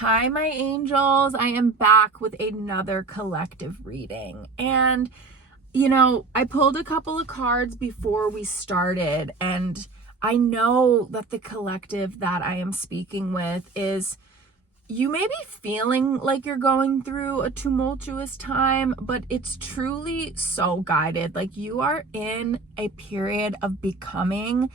Hi, my angels. I am back with another collective reading. And, I pulled a couple of cards before we started, and I know that the collective that I am speaking with is you may be feeling like you're going through a tumultuous time, but it's truly so guided. Like you are in a period of becoming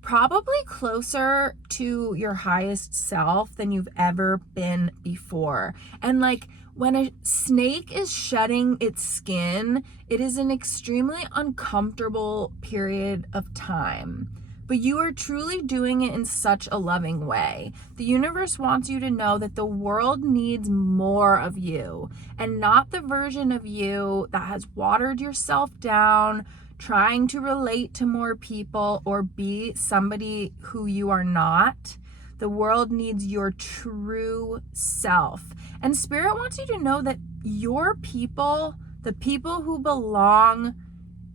probably closer to your highest self than you've ever been before. And like when a snake is shedding its skin, it is an extremely uncomfortable period of time. But you are truly doing it in such a loving way. The universe wants you to know that the world needs more of you and not the version of you that has watered yourself down, trying to relate to more people or be somebody who you are not. The world needs your true self. And Spirit wants you to know that your people, the people who belong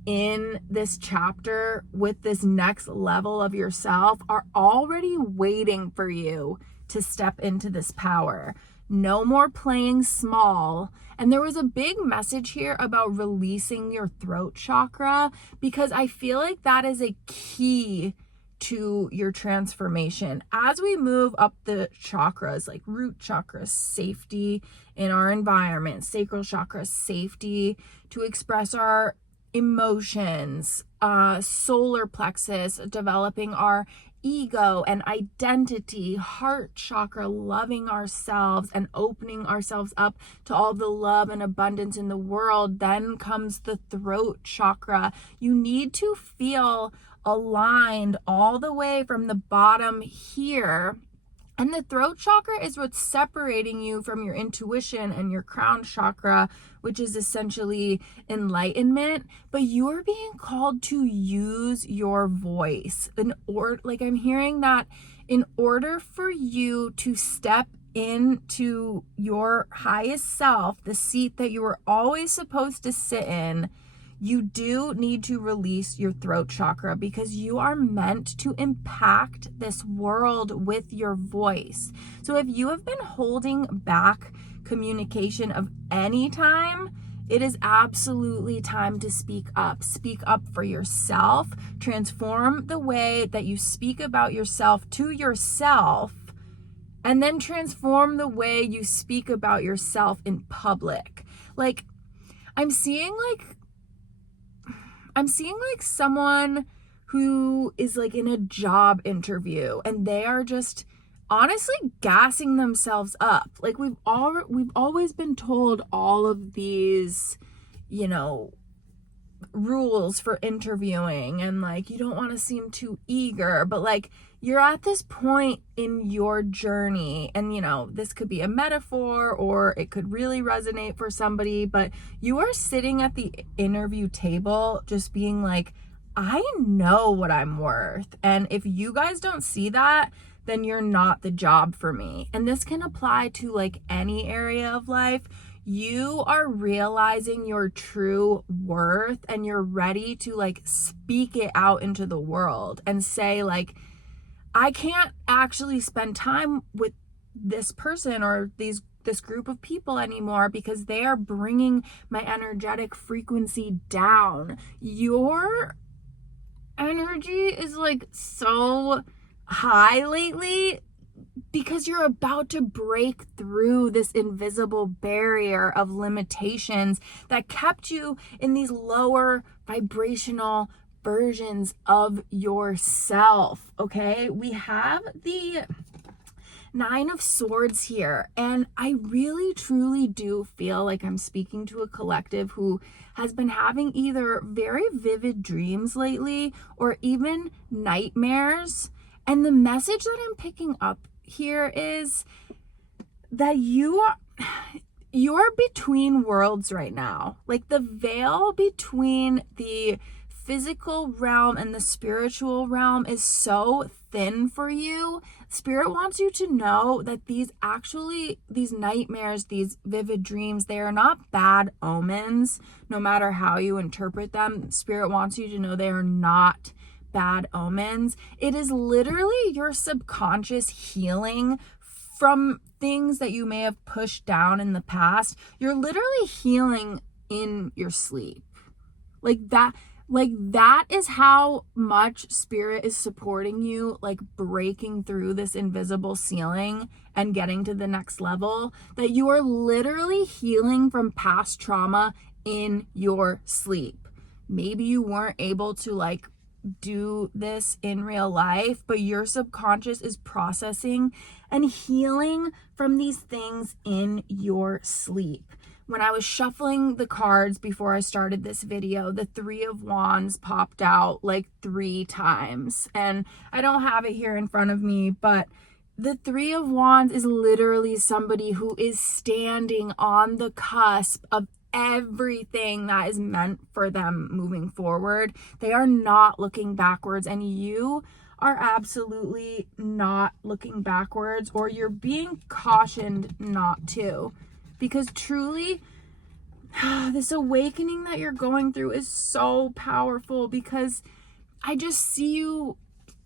in this chapter with this next level of yourself, are already waiting for you to step into this power. No more playing small. And there was a big message here about releasing your throat chakra, because I feel like that is a key to your transformation. As we move up the chakras, like root chakra, safety in our environment, sacral chakra, safety to express our emotions, solar plexus, developing our ego and identity, heart chakra, loving ourselves and opening ourselves up to all the love and abundance in the world. Then comes the throat chakra. You need to feel aligned all the way from the bottom here. And the throat chakra is what's separating you from your intuition and your crown chakra, which is essentially enlightenment. But you are being called to use your voice. I'm hearing that in order for you to step into your highest self, the seat that you were always supposed to sit in, you do need to release your throat chakra, because you are meant to impact this world with your voice. So if you have been holding back communication of any time, it is absolutely time to speak up. Speak up for yourself. Transform the way that you speak about yourself to yourself, and then transform the way you speak about yourself in public. Like, I'm seeing someone who is like in a job interview and they are just honestly gassing themselves up. Like we've always been told all of these, rules for interviewing, and like you don't want to seem too eager, but like you're at this point in your journey, and this could be a metaphor or it could really resonate for somebody, but you are sitting at the interview table just being like, I know what I'm worth, and if you guys don't see that, then you're not the job for me. And this can apply to like any area of life. You are realizing your true worth and you're ready to like speak it out into the world and say like, I can't actually spend time with this person or this group of people anymore because they are bringing my energetic frequency down. Your energy is like so high lately because you're about to break through this invisible barrier of limitations that kept you in these lower vibrational versions of yourself. Okay, we have the Nine of Swords here, and I really truly do feel like I'm speaking to a collective who has been having either very vivid dreams lately or even nightmares. And the message that I'm picking up here is that you're between worlds right now. Like the veil between the physical realm and the spiritual realm is so thin for you. Spirit wants you to know that these nightmares, these vivid dreams, they are not bad omens, no matter how you interpret them. Spirit wants you to know they are not bad omens. It is literally your subconscious healing from things that you may have pushed down in the past, you're literally healing in your sleep. Like that is how much spirit is supporting you, like breaking through this invisible ceiling and getting to the next level, that you are literally healing from past trauma in your sleep. Maybe you weren't able to like do this in real life, but your subconscious is processing and healing from these things in your sleep. When I was shuffling the cards before I started this video, the Three of Wands popped out like 3 times. And I don't have it here in front of me, but the Three of Wands is literally somebody who is standing on the cusp of everything that is meant for them moving forward. They are not looking backwards, and you are absolutely not looking backwards, or you're being cautioned not to. Because truly, this awakening that you're going through is so powerful, because I just see you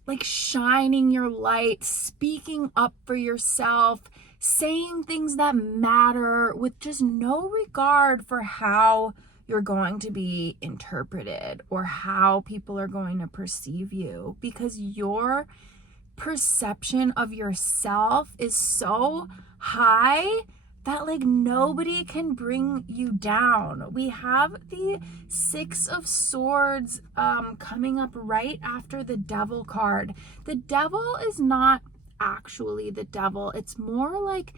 like shining your light, speaking up for yourself, saying things that matter with just no regard for how you're going to be interpreted or how people are going to perceive you, because your perception of yourself is so high that like nobody can bring you down. We have the Six of Swords coming up right after the Devil card. The Devil is not actually the devil. It's more like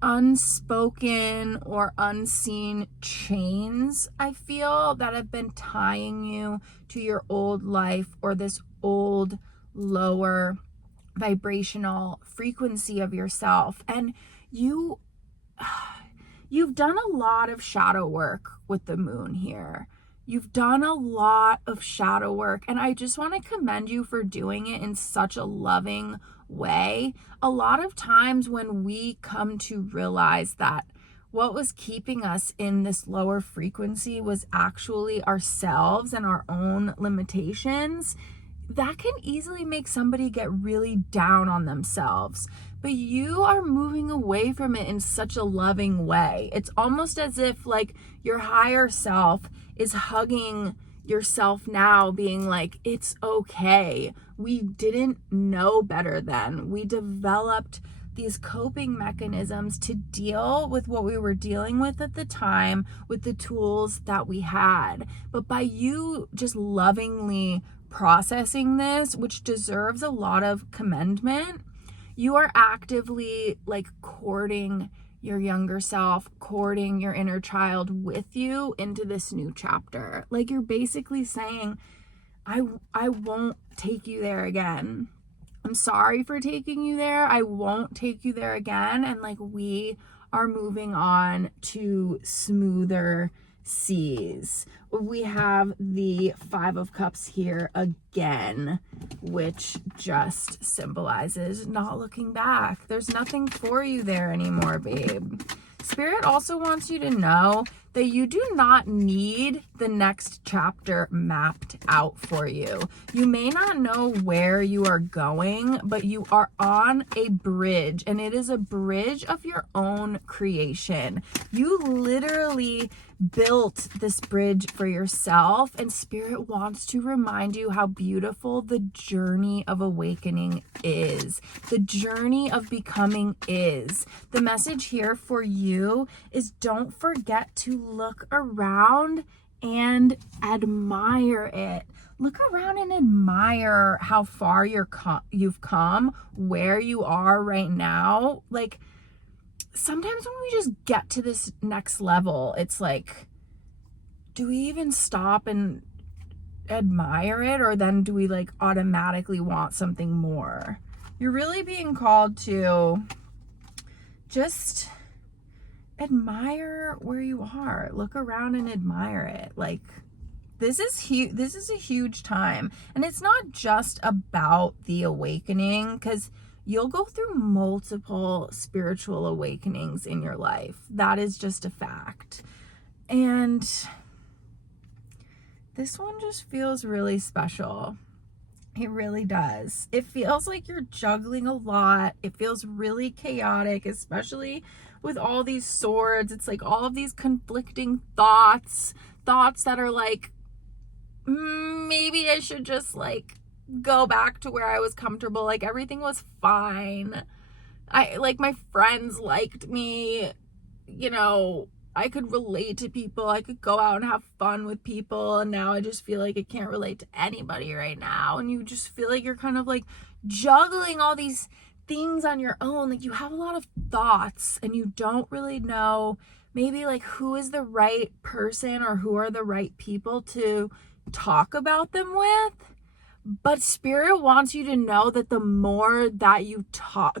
unspoken or unseen chains, I feel, that have been tying you to your old life or this old lower vibrational frequency of yourself. And you've done a lot of shadow work with the moon here. You've done a lot of shadow work, and I just want to commend you for doing it in such a loving way. A lot of times when we come to realize that what was keeping us in this lower frequency was actually ourselves and our own limitations, that can easily make somebody get really down on themselves. But you are moving away from it in such a loving way. It's almost as if like your higher self is hugging yourself now, being like, it's okay. We didn't know better then. We developed these coping mechanisms to deal with what we were dealing with at the time with the tools that we had. But by you just lovingly processing this, which deserves a lot of commendment, you are actively like courting your younger self, courting your inner child with you into this new chapter. Like you're basically saying, I won't take you there again. I'm sorry for taking you there. I won't take you there again. And like we are moving on to smoother seas. We have the Five of Cups here again, which just symbolizes not looking back. There's nothing for you there anymore, babe. Spirit also wants you to know that you do not need the next chapter mapped out for you. You may not know where you are going, but you are on a bridge, and it is a bridge of your own creation. You literally built this bridge for yourself, and Spirit wants to remind you how beautiful the journey of awakening is. The journey of becoming is. The message here for you is don't forget to look around and admire it. Look around and admire how far you've come, where you are right now. Like, sometimes when we just get to this next level, it's like, do we even stop and admire it, or then do we like automatically want something more? You're really being called to just admire where you are. Look around and admire it. Like, this is huge. This is a huge time, and it's not just about the awakening, because you'll go through multiple spiritual awakenings in your life. That is just a fact. And this one just feels really special. It really does. It feels like you're juggling a lot. It feels really chaotic, especially with all these swords. It's like all of these conflicting thoughts that are like, maybe I should just like go back to where I was comfortable. Like everything was fine. My friends liked me, you know, I could relate to people. I could go out and have fun with people. And now I just feel like I can't relate to anybody right now. And you just feel like you're kind of like juggling all these things on your own. Like you have a lot of thoughts and you don't really know maybe like who is the right person or who are the right people to talk about them with. But Spirit wants you to know that the more that you talk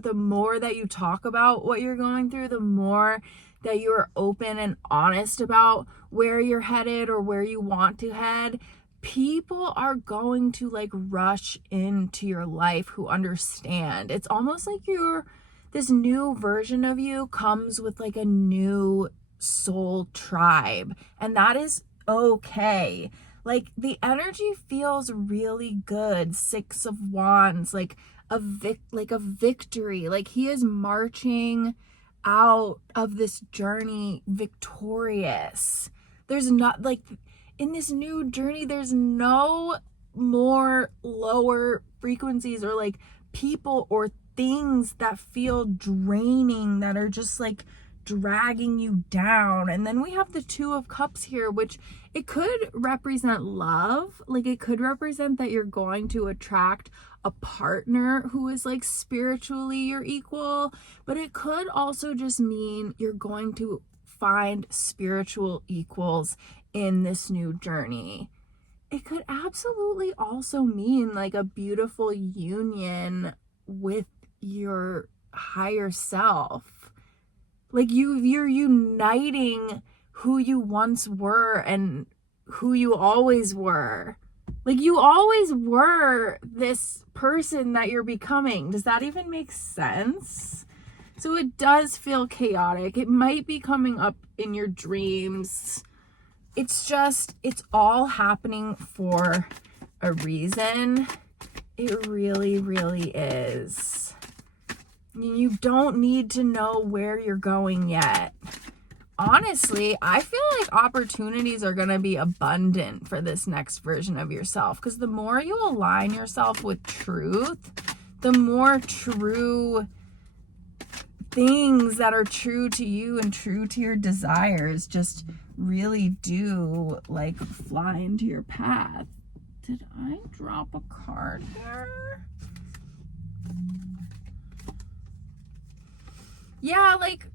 about what you're going through, the more that you are open and honest about where you're headed or where you want to head, people are going to like rush into your life who understand. It's almost like this new version of you comes with like a new soul tribe, and that is okay. Like the energy feels really good. 6 of Wands, like a victory. Like he is marching out of this journey victorious. There's not like in this new journey, there's no more lower frequencies or like people or things that feel draining, that are just like dragging you down. And then we have the 2 of Cups here, which it could represent love. Like it could represent that you're going to attract a partner who is like spiritually your equal, but it could also just mean you're going to find spiritual equals in this new journey. It could absolutely also mean like a beautiful union with your higher self. Like you're uniting who you once were and who you always were. Like you always were this person that you're becoming. Does that even make sense? So it does feel chaotic. It might be coming up in your dreams. It's all happening for a reason. It really, really is. You don't need to know where you're going yet. Honestly, I feel like opportunities are going to be abundant for this next version of yourself, because the more you align yourself with truth, the more true things that are true to you and true to your desires just really do like fly into your path. Did I drop a card here? Yeah, like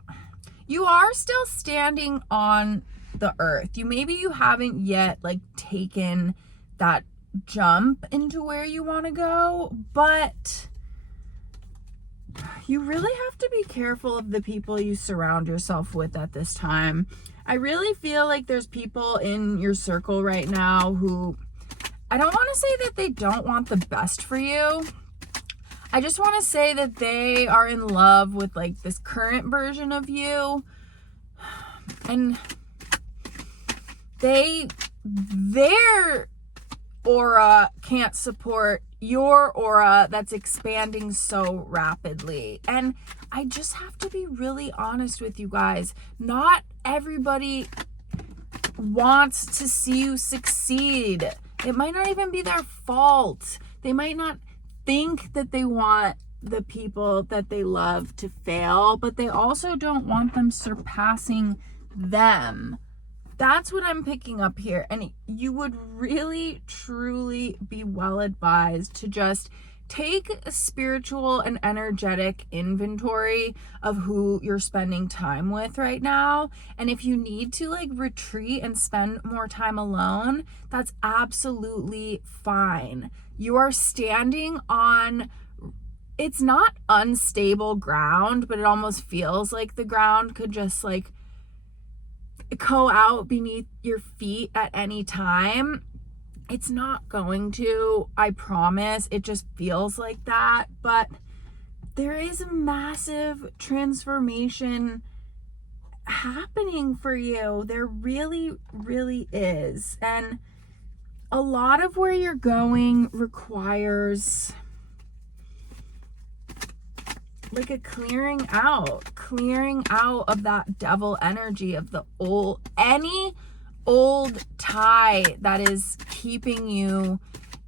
you are still standing on the earth. Maybe you haven't yet like taken that jump into where you want to go, but you really have to be careful of the people you surround yourself with at this time. I really feel like there's people in your circle right now who, I don't want to say that they don't want the best for you. I just want to say that they are in love with like this current version of you, and their aura can't support your aura that's expanding so rapidly. And I just have to be really honest with you guys. Not everybody wants to see you succeed. It might not even be their fault. They might not think that they want the people that they love to fail, but they also don't want them surpassing them. That's what I'm picking up here. And you would really, truly be well advised to just take a spiritual and energetic inventory of who you're spending time with right now. And if you need to like retreat and spend more time alone, that's absolutely fine. You are standing on, it's not unstable ground, but it almost feels like the ground could just like go out beneath your feet at any time. It's not going to, I promise. It just feels like that. But there is a massive transformation happening for you. There really, really is. And a lot of where you're going requires like a clearing out of that devil energy, of the any old tie that is keeping you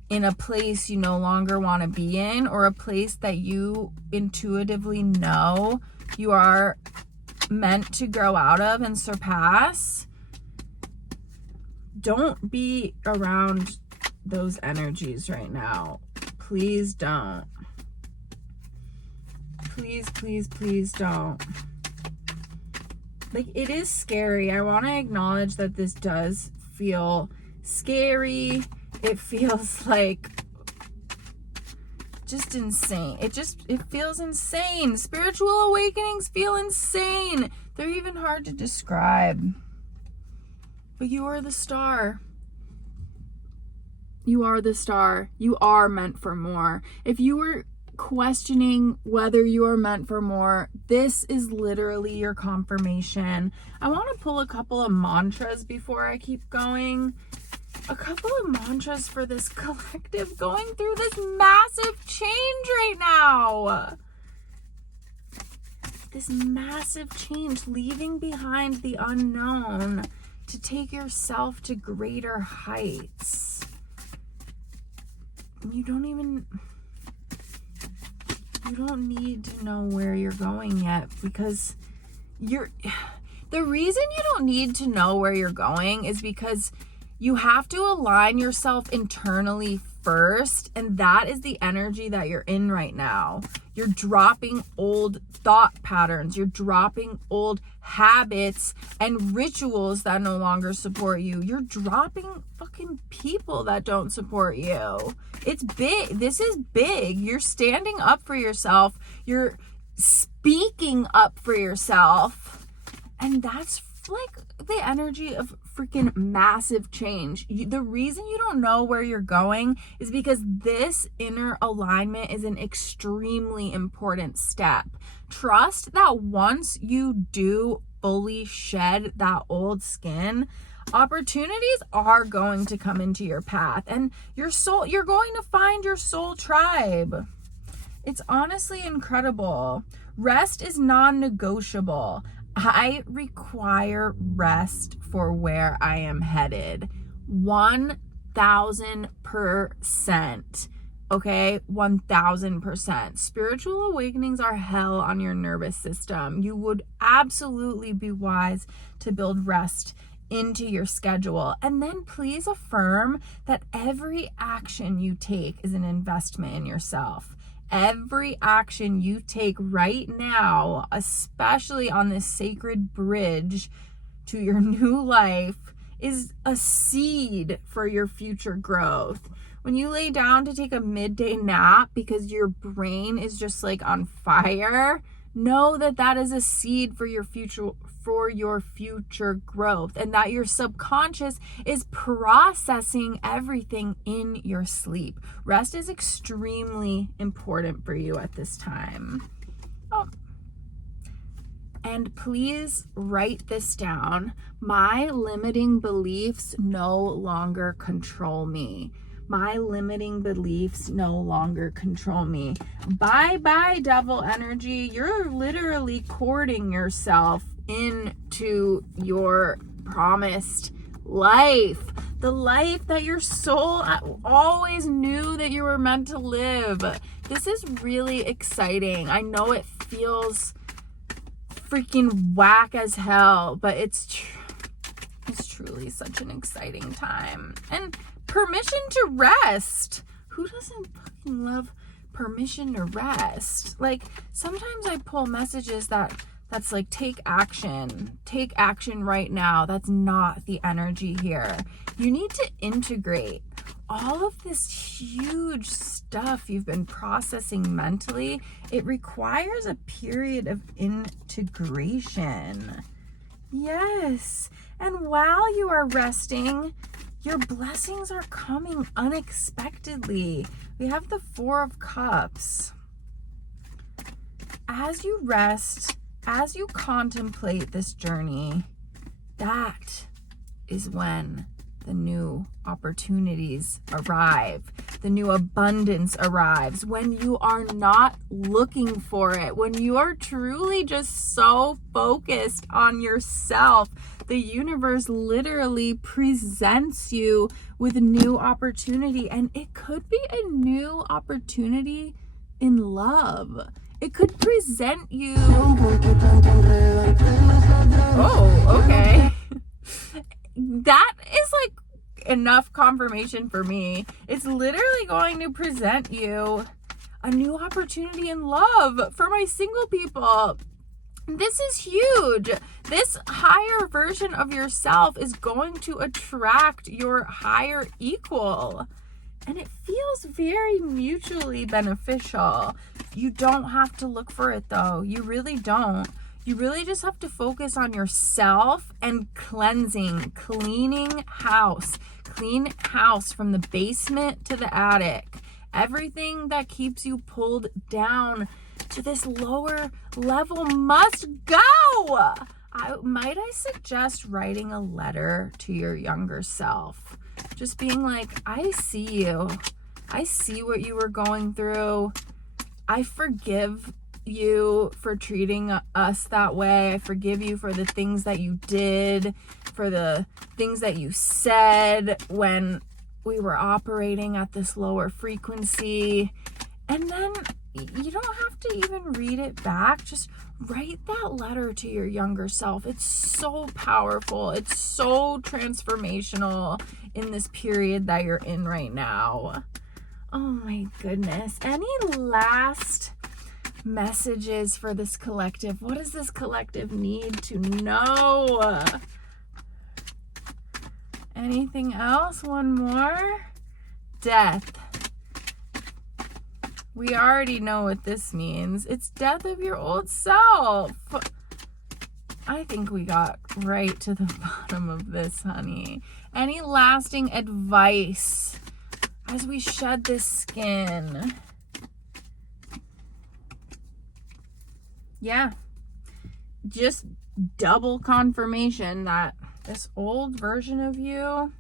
in a place you no longer want to be in, or a place that you intuitively know you are meant to grow out of and surpass. Don't be around those energies right now. Please don't. Please don't. Like, it is scary. I want to acknowledge that this does feel scary. It feels like just insane. It feels insane. Spiritual awakenings feel insane. They're even hard to describe. But you are the star. You are the star. You are meant for more. If you were questioning whether you are meant for more, this is literally your confirmation. I want to pull a couple of mantras before I keep going. A couple of mantras for this collective going through this massive change right now. This massive change, leaving behind the unknown to take yourself to greater heights. You don't need to know where you're going yet, because the reason you don't need to know where you're going is because you have to align yourself internally first, and that is the energy that you're in right now. You're dropping old thought patterns. You're dropping old habits and rituals that no longer support you. You're dropping fucking people that don't support you. It's big. This is big. You're standing up for yourself. You're speaking up for yourself. And that's like the energy of freaking massive change. The reason you don't know where you're going is because this inner alignment is an extremely important step. Trust that once you do fully shed that old skin, opportunities are going to come into your path, and you're going to find your soul tribe. It's honestly incredible. Rest is non-negotiable. I require rest for where I am headed. 1000%. Okay? 1000%. Spiritual awakenings are hell on your nervous system. You would absolutely be wise to build rest into your schedule. And then please affirm that every action you take is an investment in yourself. Every action you take right now, especially on this sacred bridge to your new life, is a seed for your future growth. When you lay down to take a midday nap because your brain is just like on fire, know that that is a seed for your future growth, and that your subconscious is processing everything in your sleep. Rest is extremely important for you at this time. And please write this down. My limiting beliefs no longer control me. My limiting beliefs no longer control me. Bye-bye, devil energy. You're literally courting yourself into your promised life. The life that your soul always knew that you were meant to live. This is really exciting. I know it feels freaking whack as hell, but it's truly such an exciting time. And permission to rest. Who doesn't fucking love permission to rest? Like, sometimes I pull messages that's like, take action right now. That's not the energy here. You need to integrate all of this huge stuff you've been processing mentally. It requires a period of integration. Yes. And while you are resting, your blessings are coming unexpectedly. We have the 4 of Cups. As you rest, as you contemplate this journey, that is when the new opportunities arrive. The new abundance arrives when you are not looking for it, when you are truly just so focused on yourself. The universe literally presents you with a new opportunity, and it could be a new opportunity in love. It could present you. Oh, okay. That is like enough confirmation for me. It's literally going to present you a new opportunity in love. For my single people, this is huge. This higher version of yourself is going to attract your higher equal. And it feels very mutually beneficial. You don't have to look for it though. You really don't. You really just have to focus on yourself and cleansing, cleaning house. Clean house from the basement to the attic. Everything that keeps you pulled down to this lower level must go. Might I suggest writing a letter to your younger self? Just being like, I see you. I see what you were going through. I forgive you for treating us that way. I forgive you for the things that you did, for the things that you said when we were operating at this lower frequency. And then you don't have to even read it back. Just write that letter to your younger self. It's so powerful. It's so transformational in this period that you're in right now. Oh my goodness. Any last messages for this collective? What does this collective need to know? Anything else? One more. Death. We already know what this means. It's death of your old self. I think we got right to the bottom of this, honey. Any lasting advice as we shed this skin? Yeah. Just double confirmation that this old version of you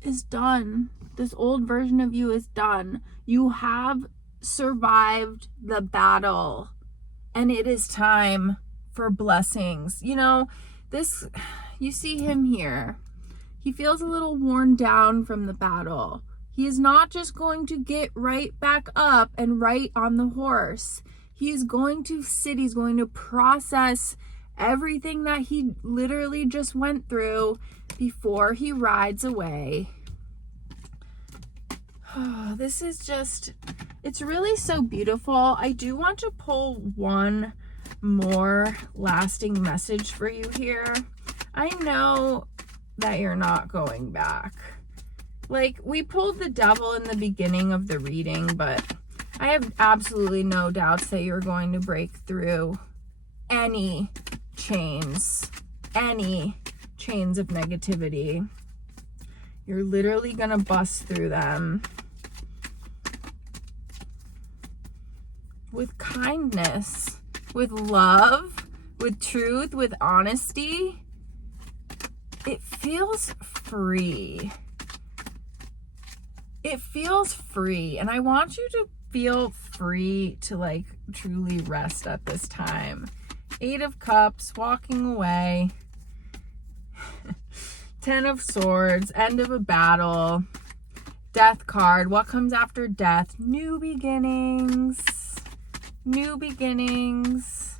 is done. This old version of you is done. You have survived the battle, and it is time for blessings. You know, you see him here. He feels a little worn down from the battle. He is not just going to get right back up and right on the horse. He is going to sit. He's going to process everything that he literally just went through before he rides away. Oh, this is just, it's really so beautiful. I do want to pull one more lasting message for you here. I know that you're not going back. Like, we pulled the devil in the beginning of the reading, but I have absolutely no doubts that you're going to break through any chains of negativity. You're literally gonna bust through them with kindness, with love, with truth, with honesty. It feels free. It feels free, and I want you to feel free to like truly rest at this time. 8 of Cups, walking away. 10 of Swords, end of a battle. Death card, what comes after death? New beginnings. New beginnings.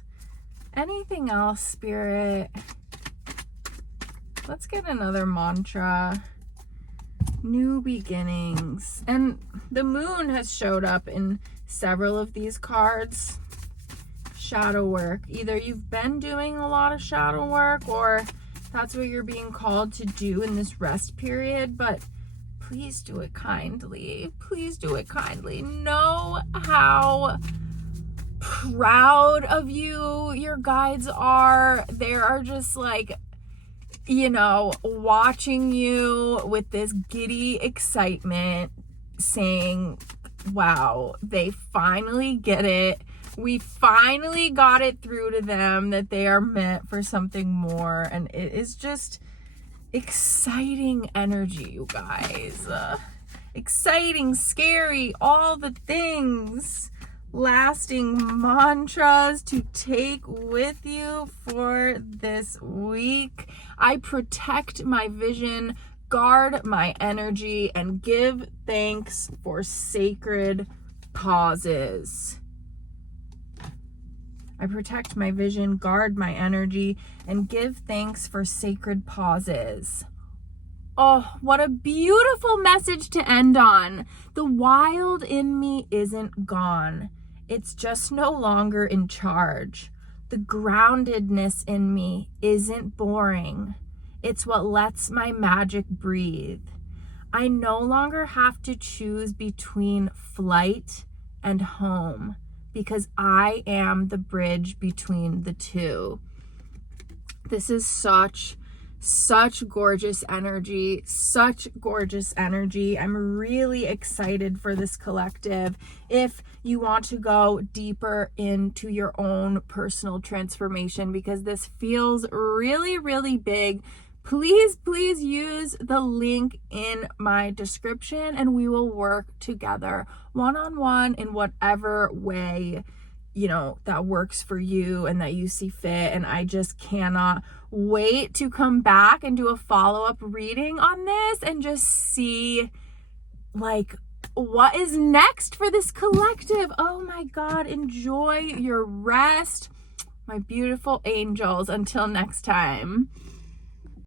Anything else, Spirit? Let's get another mantra. New beginnings. And the moon has showed up in several of these cards. Shadow work. Either you've been doing a lot of shadow work, or that's what you're being called to do in this rest period, but please do it kindly. Please do it kindly. Know how proud of you your guides are. They are just like, you know, watching you with this giddy excitement, saying, wow, they finally get it. We finally got it through to them that they are meant for something more. And it is just, exciting energy, you guys. Exciting, scary, all the things. Lasting mantras to take with you for this week. I protect my vision, guard my energy, and give thanks for sacred pauses. I protect my vision, guard my energy, and give thanks for sacred pauses. Oh, what a beautiful message to end on. The wild in me isn't gone. It's just no longer in charge. The groundedness in me isn't boring. It's what lets my magic breathe. I no longer have to choose between flight and home because I am the bridge between the two. This is such gorgeous energy, such gorgeous energy. I'm really excited for this collective. If you want to go deeper into your own personal transformation, because this feels really, really big, please use the link in my description and we will work together one-on-one in whatever way, that works for you and that you see fit. And I just cannot wait to come back and do a follow-up reading on this and just see what is next for this collective. Oh my God, enjoy your rest, my beautiful angels. Until next time.